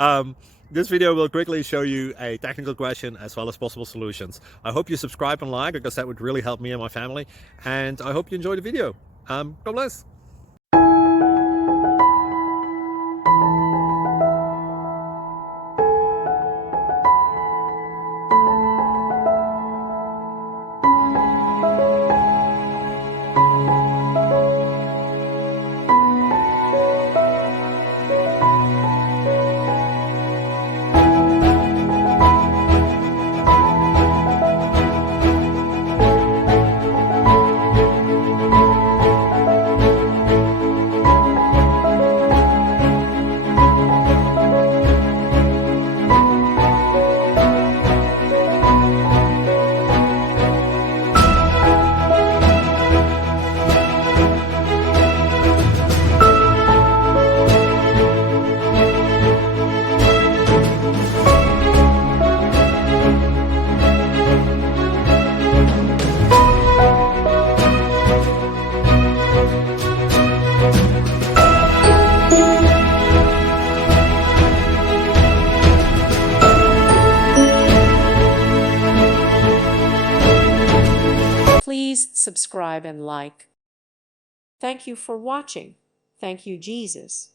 um, this video will quickly show you a technical question as well as possible solutions. I hope you subscribe and like, because that would really help me and my family. And I hope you enjoy the video. God bless. Please subscribe and like. Thank you for watching. Thank you, Jesus.